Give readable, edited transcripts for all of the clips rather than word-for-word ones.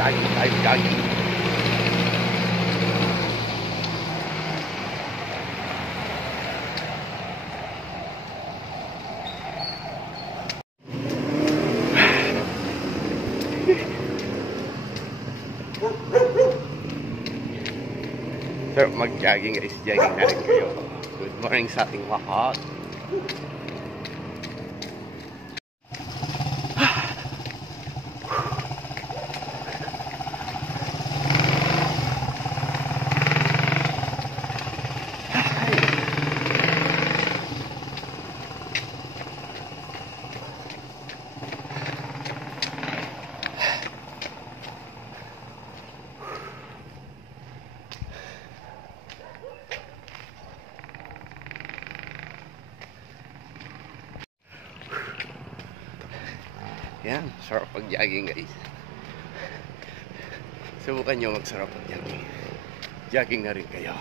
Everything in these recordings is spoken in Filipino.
Jogging tayo, jogging. So, mag-jogging guys, jogging na rin kayo. Good morning sa ating lahat. Yan, sarap pag-jogging guys. Subukan nyo magsarap pag-jogging. Jogging na rin kayo.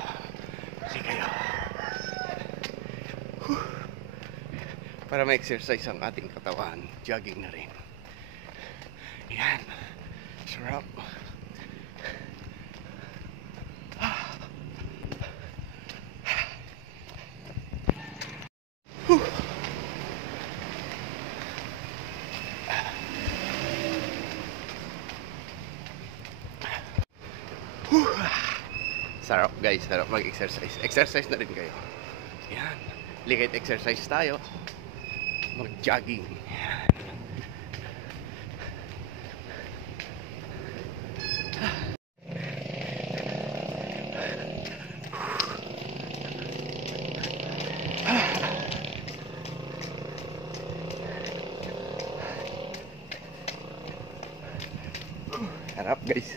Kasi kayo. Para ma-exercise ang ating katawan, jogging na rin. Yan, sarap. Sarap guys, sarap mag-exercise. Exercise na rin kayo. Yan. Ligait exercise tayo. Mag-jogging. Yan. Sarap guys.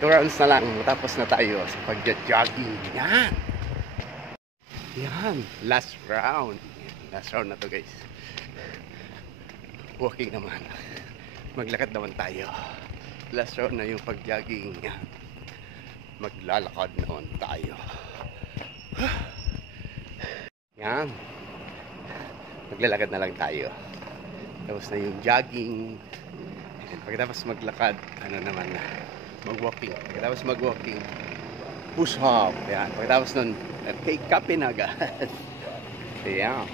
Two rounds na lang, tapos na tayo sa pag-jogging. Yan! Yan! Last round. Last round na to guys. Walking naman. Maglakad naman tayo. Last round na yung pag-jogging. Yan. Maglalakad naman tayo. Yan. Maglalakad na lang tayo. Tapos na yung jogging. And pagkatapos maglakad, ano naman na. Mag-walking. Pagkatapos mag-walking, push up. Yan. Pagkatapos nun, take kape na agad. Yan.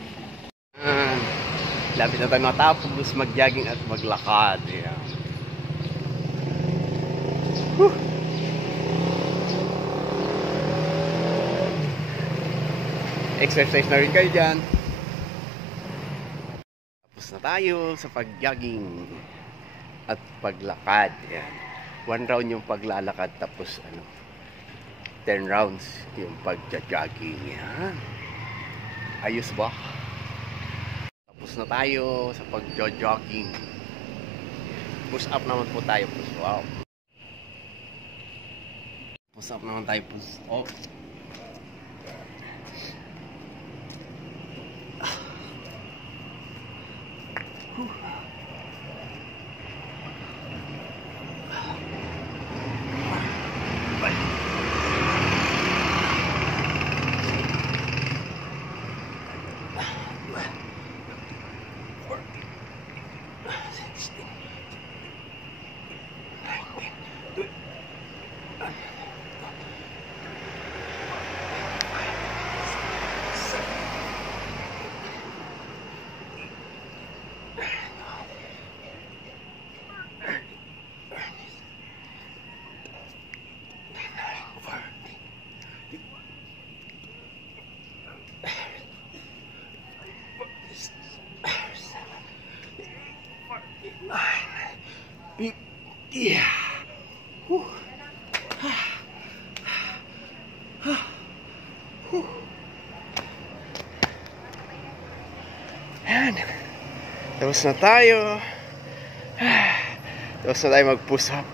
Lapit na tayo matapos mag-jogging at maglakad. Yan. Exercise na rin kayo dyan. Tapos na tayo sa pag-jogging at paglakad. Yan. 1 round yung paglalakad, tapos 10 rounds yung pag-jogging. Yan. Ayos ba? Tapos na tayo sa pag-jogging. Push up naman po tayo. Push up. Push up naman tayo. Push up. Yeah. Yan. Tapos na tayo. Tapos na tayo mag-push up.